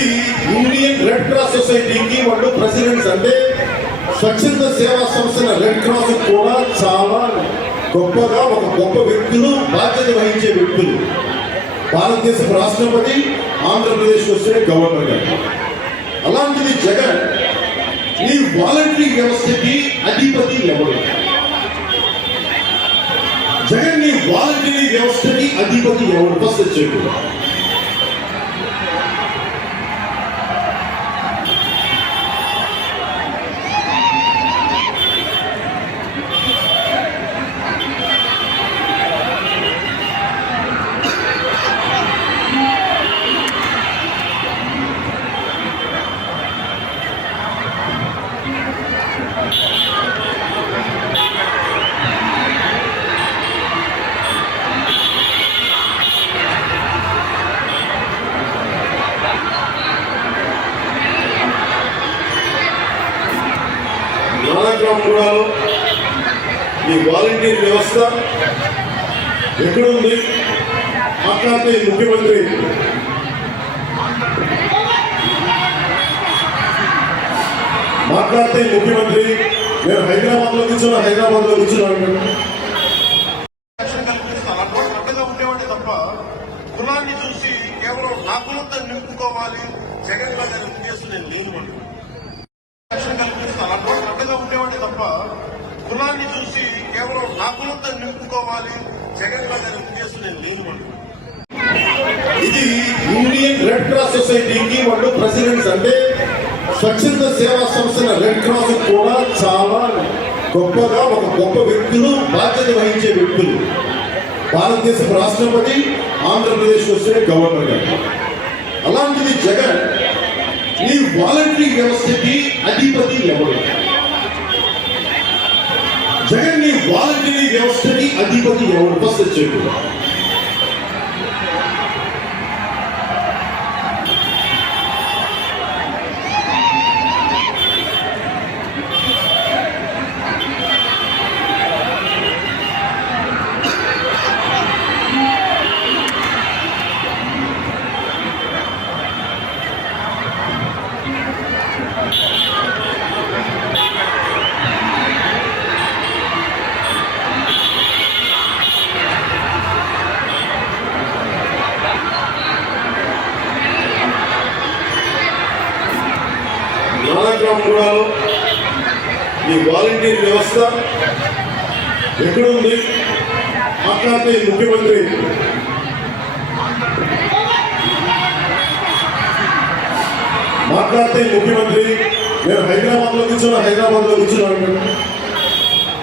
ఇది Indian red cross సొసైటీకి వాళ్ళు ప్రెసిడెంట్స్ అంటే స్వచ్ఛంద సేవా సంస్థల రెడ్ క్రాస్ కూడా చాలా గొప్పగా ఒక గొప్ప వ్యక్తులు బాధ్యత వహించే వ్యక్తులు. భారతదేశపు రాష్ట్రపతి ఆంధ్రప్రదేశ్ వస్తే గవర్నర్ గారు. అలాంటిది జగన్ ఈ వాలంటరీ వ్యవస్థకి అధిపతి ఎవరు? జగన్ ఈ వాలంటరీ వ్యవస్థకి అధిపతి ఎవరు? ఫస్ట్ చెప్పు నానక్రామగూడలో ఈ వాలంటీర్ వ్యవస్థ ఎక్కడుంది? మాట్లాడితే ముఖ్యమంత్రి. మాట్లాడితే ముఖ్యమంత్రి. నేను హైదరాబాద్లో కూర్చున్నా హైదరాబాద్లో కూర్చున్నాను ఉండేవాడే తప్ప కులాన్ని చూసి కేవలం నా కులంతో నింపుకోవాలి జగన్ గారు ఉద్దేశం నేను తప్ప కులాన్ని చూసి కేవలం నా కులంతో నింపుకోవాలి. జగన్ గారి ఉద్దేశం నేను ఇది ఇండియన్ రెడ్ క్రాస్ సొసైటీకి వాళ్ళు ప్రెసిడెంట్స్ అంటే స్వచ్ఛంద సేవా సంస్థల రెడ్ క్రాస్ కూడా చాలా గొప్పగా ఒక గొప్ప వ్యక్తులు బాధ్యత వహించే వ్యక్తులు. భారతదేశ రాష్ట్రపతి ఆంధ్రప్రదేశ్ వస్తే గవర్నర్ గారు. అలాంటిది జగన్ ఈ వాలంటరీ వ్యవస్థకి అధిపతి ఎవరు? జగన్ వాలంటరీ వ్యవస్థకి అధిపతి ఎవరు? ఫస్ట్ కార్యక్రమం కూడా ఈ వాలంటీర్ వ్యవస్థ ఎక్కడుంది మాట్లాడితే ముఖ్యమంత్రి. మాట్లాడితే ముఖ్యమంత్రి. నేను హైదరాబాద్లో కూర్చున్నా హైదరాబాద్లో కూర్చున్నాను.